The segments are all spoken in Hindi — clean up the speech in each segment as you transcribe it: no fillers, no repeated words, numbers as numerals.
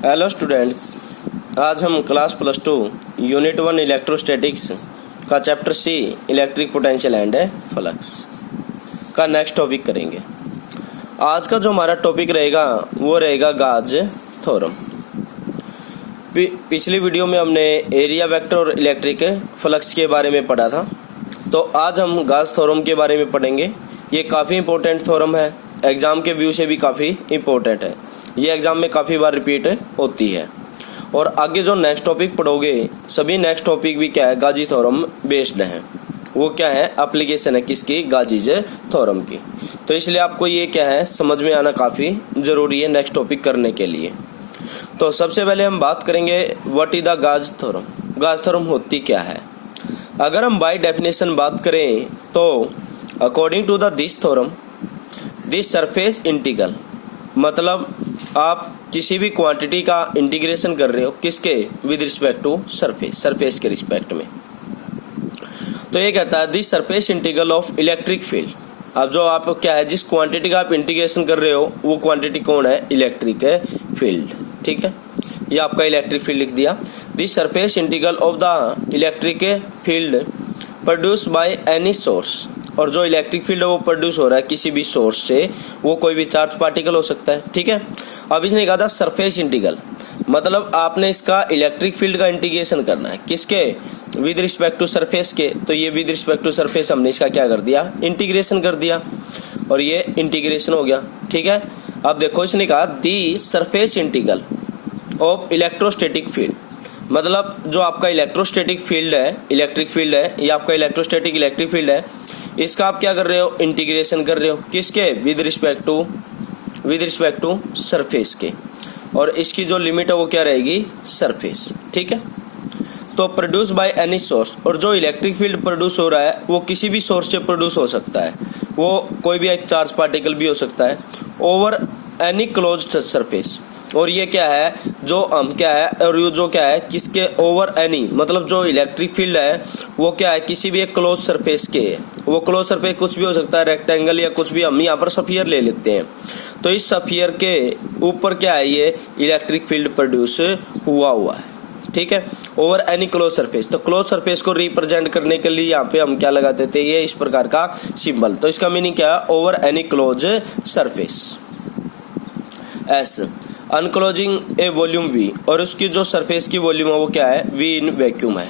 हेलो स्टूडेंट्स, आज हम क्लास +2 यूनिट 1 इलेक्ट्रोस्टैटिक्स का chapter C electric potential and flux का नेक्स्ट टॉपिक करेंगे। आज का जो हमारा टॉपिक रहेगा वो रहेगा गाज थ्योरम। पिछली वीडियो में हमने एरिया वेक्टर और इलेक्ट्रिक फ्लक्स के बारे में पढ़ा था, तो आज हम गाज थ्योरम के बारे में पढ़ेंगे। ये काफ़ी इंपॉर्टेंट थ्योरम है, एग्ज़ाम के व्यू से भी काफ़ी इंपॉर्टेंट है। ये एग्ज़ाम में काफ़ी बार रिपीट होती है। और आगे जो नेक्स्ट टॉपिक पढ़ोगे, सभी नेक्स्ट टॉपिक भी क्या है, गाजी थ्योरम बेस्ड हैं। वो क्या है, एप्लीकेशन है किसकी, गाजीज थ्योरम की। तो इसलिए आपको ये क्या है, समझ में आना काफ़ी ज़रूरी है नेक्स्ट टॉपिक करने के लिए। तो सबसे पहले हम बात करेंगे व्हाट इज द गाज थ्योरम। गाज थ्योरम होती क्या है। अगर हम बाय डेफिनेशन बात करें तो according to the this theorem, this surface integral, मतलब आप किसी भी क्वांटिटी का इंटीग्रेशन कर रहे हो किसके, विद रिस्पेक्ट टू सरफेस के रिस्पेक्ट में। तो ये कहता है this surface integral of electric field. अब जो आप क्या है, जिस क्वांटिटी का आप इंटीग्रेशन कर रहे हो वो क्वांटिटी कौन है, इलेक्ट्रिक फील्ड। ठीक है, ये आपका इलेक्ट्रिक फील्ड लिख दिया। This surface integral of the electric field produce by any source, और जो इलेक्ट्रिक फील्ड है वो प्रोड्यूस हो रहा है किसी भी सोर्स से, वो कोई भी चार्ज पार्टिकल हो सकता है। ठीक है, अब इसने कहा था सरफेस इंटीग्रल, मतलब आपने इसका इलेक्ट्रिक फील्ड का इंटीग्रेशन करना है किसके, विद रिस्पेक्ट टू सरफेस के। तो ये विद रिस्पेक्ट टू सरफेस हमने इसका क्या कर दिया, इंटीग्रेशन कर दिया, और ये इंटीग्रेशन हो गया। ठीक है, अब देखो इसने कहा the surface integral of electrostatic field, मतलब जो आपका इलेक्ट्रोस्टैटिक फील्ड है, इलेक्ट्रिक फील्ड है, ये आपका इलेक्ट्रोस्टैटिक इलेक्ट्रिक फील्ड है, इसका आप क्या कर रहे हो, इंटीग्रेशन कर रहे हो किसके, विद रिस्पेक्ट टू सरफेस के, और इसकी जो लिमिट है वो क्या रहेगी, सरफेस। ठीक है, तो प्रोड्यूस बाय एनी सोर्स, और जो इलेक्ट्रिक फील्ड प्रोड्यूस हो रहा है वो किसी भी सोर्स से प्रोड्यूस हो सकता है, वो कोई भी एक चार्ज पार्टिकल भी हो सकता है, ओवर एनी क्लोज्ड सरफेस। और ये क्या है, जो हम क्या है, और ये जो क्या है किसके, ओवर एनी, मतलब जो इलेक्ट्रिक फील्ड है वो क्या है, किसी भी एक क्लोज सरफेस के है। वो क्लोज सरफेस कुछ भी हो सकता है, रेक्टेंगल या कुछ भी, हम यहाँ पर स्फीयर ले लेते हैं। तो इस स्फीयर के ऊपर क्या है, ये इलेक्ट्रिक फील्ड प्रोड्यूस हुआ है। ठीक है, ओवर एनी क्लोज सरफेस। तो क्लोज सरफेस को रिप्रेजेंट करने के लिए यहाँ पे हम क्या लगाते थे, ये इस प्रकार का सिंबल। तो इसका मीनिंग क्या है, over any closed surface. As enclosing a volume V, और उसकी जो सरफेस की वॉल्यूम है वो क्या है, वी इन वैक्यूम है।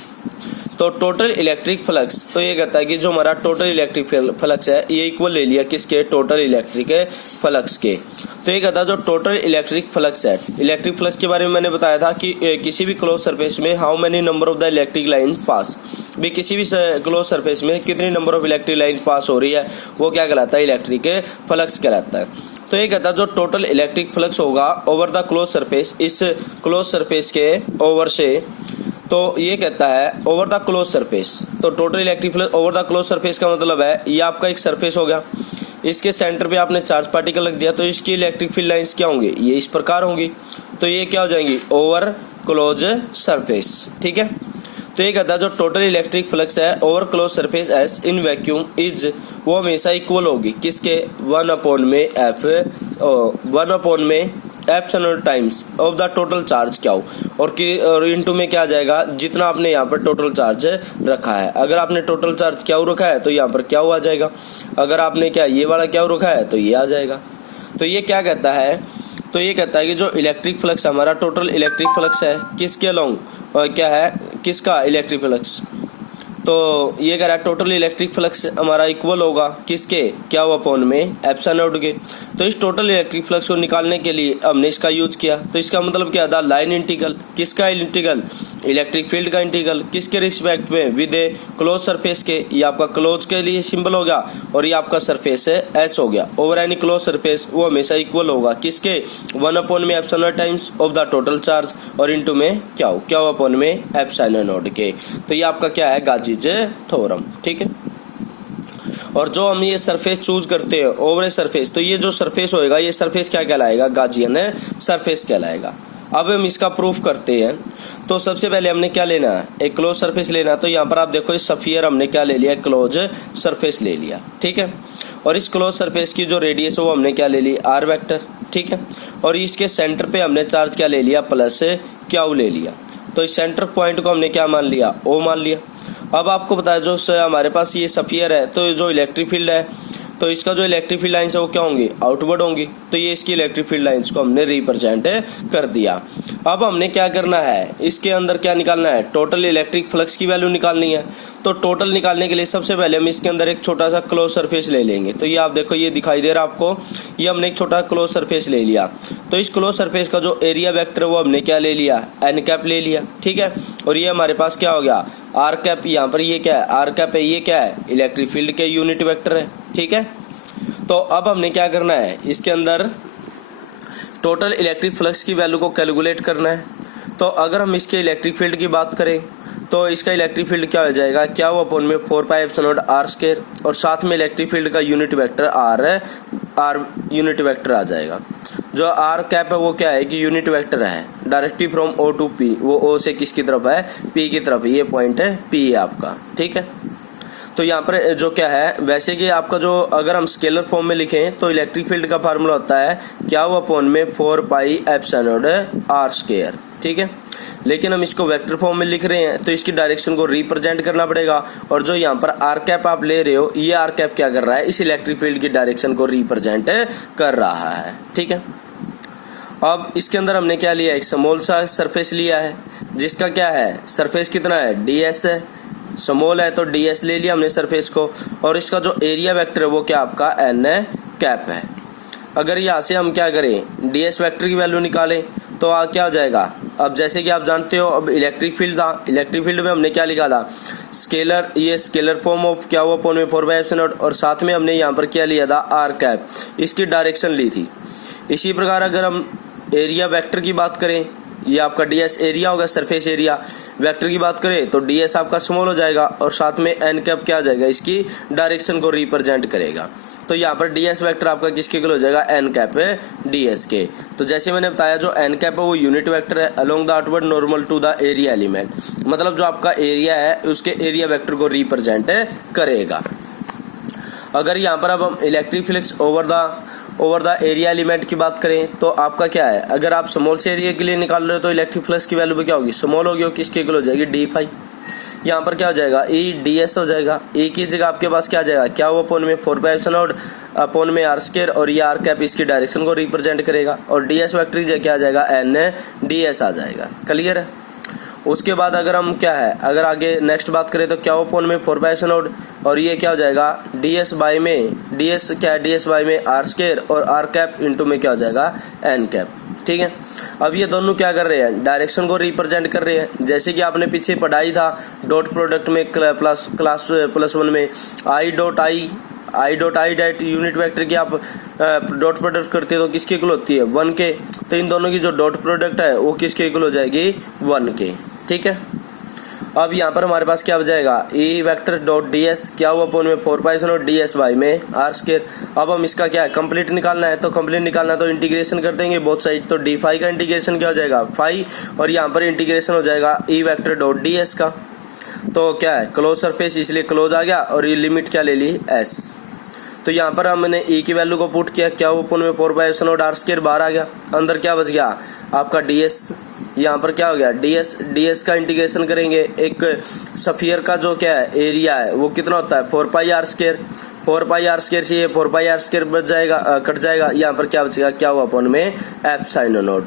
तो टोटल इलेक्ट्रिक फ्लक्स, तो ये कहता है कि जो हमारा टोटल इलेक्ट्रिक फ्लक्स है ये इक्वल ले लिया किसके, टोटल इलेक्ट्रिक फ्लक्स के। तो ये कहता है जो टोटल इलेक्ट्रिक फ्लक्स है, इलेक्ट्रिक फ्लक्स के बारे में मैंने बताया था कि किसी भी क्लोज सरफेस में how many number of the electric line pass, भी किसी भी क्लोज सरफेस में कितनी number of electric line pass हो रही है वो क्या कहलाता है, इलेक्ट्रिक फ्लक्स कहलाता है। तो ये कहता है जो टोटल इलेक्ट्रिक फ्लक्स होगा ओवर द क्लोज सरफेस, इस क्लोज सरफेस के ओवर से, तो ये कहता है ओवर द क्लोज सरफेस। तो total electric flux over the close surface का मतलब है ये आपका एक सरफेस हो गया, इसके सेंटर पे आपने चार्ज पार्टिकल रख दिया, तो इसकी इलेक्ट्रिक फील्ड लाइंस क्या होंगी, ये इस प्रकार होंगी। तो ये क्या हो जाएंगी, ओवर क्लोज सरफेस। ठीक है, तो ये कहता है जो टोटल इलेक्ट्रिक फ्लक्स है over close surface as in vacuum is, वो हमेशा इक्वल होगी किसके, 1/में epsilon times of the total charge क्या हो, और इनटू में क्या आ जाएगा, जितना आपने यहाँ पर टोटल चार्ज रखा है। अगर आपने टोटल चार्ज क्या रखा है तो यहाँ पर क्या आ जाएगा, अगर आपने क्या ये वाला क्या रखा है तो ये आ जाएगा। तो ये क्या कहता है, तो ये कहता है कि जो इलेक्ट्रिक फ्लक्स हमारा टोटल इलेक्ट्रिक फ्लक्स है किसके अलोंग, क्या है, किसका, इलेक्ट्रिक फ्लक्स। तो ये कह रहा है टोटल इलेक्ट्रिक फ्लक्स हमारा इक्वल होगा किसके, क्या हुआ, अपॉन में एप्सिलॉन नॉट के। तो इस टोटल इलेक्ट्रिक फ्लक्स को निकालने के लिए हमने इसका यूज किया। तो इसका मतलब क्या था, लाइन इंटीग्रल, किसका इंटीग्रल, इलेक्ट्रिक फील्ड का इंटीग्रल, किसके रिस्पेक्ट में, विद ए क्लोज सरफेस के। ये आपका क्लोज के लिए सिंबल हो गया, और ये आपका सरफेस है एस हो गया। ओवर एनी क्लोज सरफेस वो हमेशा इक्वल होगा किसके, 1/में epsilon times of the total charge, और इनटू में क्या हो अपॉन में एप्सिलॉन नॉट के। तो ये आपका क्या है, गाजीज थ्योरम। ठीक है, और जो हम ये सरफेस चूज करते हैं ओवर ए सरफेस, तो ये जो सरफेस होएगा ये सरफेस क्या कहलाएगा, गाजियन सरफेस कहलाएगा। अब हम इसका प्रूफ करते हैं। तो सबसे पहले हमने क्या लेना है, एक क्लोज सरफेस लेना है। तो यहाँ पर आप देखो इस स्फीयर हमने क्या ले लिया, क्लोज सरफेस ले लिया। ठीक है, और इस क्लोज सरफेस की जो रेडियस है वो हमने क्या ले ली, आर वेक्टर। ठीक है। और इसके सेंटर पे हमने चार्ज क्या ले लिया, प्लस क्यू ले लिया। तो इस सेंटर पॉइंट को हमने क्या मान लिया, ओ मान लिया। अब आपको पता है जो हमारे पास ये स्फीयर है, तो जो इलेक्ट्रिक फील्ड है, तो इसका जो इलेक्ट्रिक फील्ड लाइन्स है वो क्या होंगी, आउटवर्ड होंगी। तो ये इसकी इलेक्ट्रिक फील्ड लाइन्स को हमने रिप्रेजेंट कर दिया। अब हमने क्या करना है, इसके अंदर क्या निकालना है, टोटल इलेक्ट्रिक फ्लक्स की वैल्यू निकालनी है। तो टोटल निकालने के लिए सबसे पहले हम इसके अंदर एक छोटा सा क्लोज सरफेस ले लेंगे। तो ये आप देखो, ये दिखाई दे रहा है आपको, ये हमने एक छोटा क्लोज सरफेस ले लिया। तो इस क्लोज सरफेस का जो एरिया वेक्टर है वो हमने क्या ले लिया, एन कैप ले लिया, ठीक है। और ये हमारे पास क्या हो गया, आर कैप। यहाँ पर ये क्या है, आर कैप है, ये क्या है, इलेक्ट्रिक फील्ड के यूनिट वेक्टर है, ठीक है। तो अब हमने क्या करना है, इसके अंदर टोटल इलेक्ट्रिक फ्लक्स की वैल्यू को कैलकुलेट करना है। तो अगर हम इसके इलेक्ट्रिक फील्ड की बात करें तो इसका इलेक्ट्रिक फील्ड क्या हो जाएगा, क्या वो अपॉन में 4πε0r², और साथ में इलेक्ट्रिक फील्ड का unit vector R unit vector आ जाएगा। जो आर कैप है वो क्या है कि यूनिट वेक्टर है, directly from O to P, वो ओ से किसकी तरफ है, पी की तरफ। ये पॉइंट है पी है आपका, ठीक है। तो यहाँ पर जो क्या है, वैसे कि आपका जो अगर हम स्केलर फॉर्म में लिखें तो इलेक्ट्रिक फील्ड का फार्मूला होता है क्या वो अपॉन में 4πε0r², ठीक है। लेकिन हम इसको वेक्टर फॉर्म में लिख रहे हैं तो इसकी डायरेक्शन को रिप्रेजेंट करना पड़ेगा। और जो यहाँ पर आर कैप आप ले रहे हो, ये आर कैप क्या कर रहा है, इस इलेक्ट्रिक फील्ड की डायरेक्शन को रिप्रेजेंट कर रहा है, ठीक है। अब इसके अंदर हमने क्या लिया, एक स्मॉल सा सरफेस लिया है, जिसका क्या है, सरफेस कितना है, ds है, स्मॉल है तो ds ले लिया हमने सरफेस को। और इसका जो एरिया वेक्टर है वो क्या आपका n कैप है। अगर यहाँ से हम क्या करें, ds वेक्टर की वैल्यू निकालें तो क्या हो जाएगा। अब जैसे कि आप जानते हो, अब इलेक्ट्रिक फील्ड था, इलेक्ट्रिक फील्ड में हमने क्या लिखा था, स्केलर, ये स्केलर फॉर्म ऑफ क्या हुआ अपॉन में 4πε0, और साथ में हमने यहाँ पर क्या लिया था, आर कैप, इसकी डायरेक्शन ली थी। इसी प्रकार अगर हम एरिया वेक्टर की बात करें, ये आपका ds एरिया होगा, सरफेस एरिया। वेक्टर की बात करें तो ds आपका स्मॉल हो जाएगा और साथ में n कैप क्या आ जाएगा, इसकी डायरेक्शन को रिप्रेजेंट करेगा। तो यहाँ पर ds वेक्टर आपका किसके इक्वल हो जाएगा, n कैप है ds के। तो जैसे मैंने बताया जो n कैप है वो यूनिट वेक्टर है along the outward normal to the area element, मतलब जो आपका एरिया है उसके एरिया वेक्टर को रिप्रेजेंट करेगा। अगर यहाँ पर अब हम electric flux over the area element की बात करें तो आपका क्या है, अगर आप स्मॉल से एरिया के लिए निकाल रहे हो तो इलेक्ट्रिक फ्लक्स की वैल्यू क्या होगी, स्मॉल होगी, और किसके इक्वल हो जाएगी, d∅। यहाँ पर क्या हो जाएगा, ds हो जाएगा। की जगह आपके पास क्या आ जाएगा, क्या वो अपॉन में 4πε0 अपॉन में r², और ये आर कैप इसकी डायरेक्शन को रिप्रेजेंट करेगा। और ds वेक्टर की जगह क्या आ जाएगा, n ds आ जाएगा। क्लियर है। उसके बाद अगर हम क्या है, अगर आगे नेक्स्ट बात करें तो क्या वो अपॉन में 4πε0, और ये क्या हो जाएगा, ds बाई में, ds क्या है, ds बाई में r² और r कैप इंटू में क्या हो जाएगा, n कैप, ठीक है। अब ये दोनों क्या कर रहे हैं, डायरेक्शन को रिप्रेजेंट कर रहे हैं। जैसे कि आपने पीछे पढ़ाई था डॉट प्रोडक्ट में क्लास +1 में, I dot I that unit vector की आप डॉट प्रोडक्ट करते हो तो किसके इक्वल होती है, 1 के। तो इन दोनों की जो डॉट प्रोडक्ट है वो किसके इक्वल हो जाएगी, 1 के, ठीक है। अब यहाँ पर हमारे पास क्या हो जाएगा, ई वेक्टर डॉट ds क्या हुआ अपॉन में 4πε0 ds बाई में r²। अब हम इसका क्या है, कंप्लीट निकालना है। तो कंप्लीट निकालना है तो इंटीग्रेशन कर देंगे बोथ साइड। तो d∅ का इंटीग्रेशन क्या हो जाएगा, फाई, और यहाँ पर इंटीग्रेशन हो जाएगा ई वेक्टर डॉट ds का। तो क्या है, क्लोज सरफेस, इसलिए क्लोज आ गया, और ये लिमिट क्या ले ली, s। तो यहाँ पर हमने e की वैल्यू को पुट किया, क्या वो अपॉन में 4πε0 r² बाहर आ गया, अंदर क्या बच गया आपका ds। यहाँ पर क्या हो गया, ds का इंटीग्रेशन करेंगे। एक स्फीयर का जो क्या है एरिया है वो कितना होता है, 4πr²। 4πr² से ये 4πr² बच जाएगा, कट जाएगा। यहाँ पर क्या बचेगा, क्या हुआ अपॉन में ε0।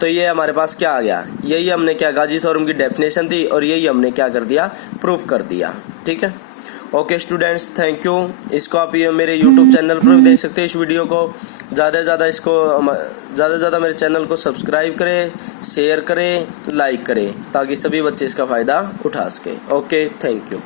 तो ये हमारे पास क्या आ गया, यही हमने क्या गाजी थ्योरम की डेफिनेशन थी, और यही हमने क्या कर दिया, प्रूफ कर दिया, ठीक है। Okay students, thank you. इसको आप ये मेरे यूट्यूब चैनल पर भी देख सकते हैं। इस वीडियो को ज़्यादा से ज़्यादा मेरे चैनल को सब्सक्राइब करें, शेयर करें, लाइक करें, ताकि सभी बच्चे इसका फ़ायदा उठा सकें। Okay, thank you.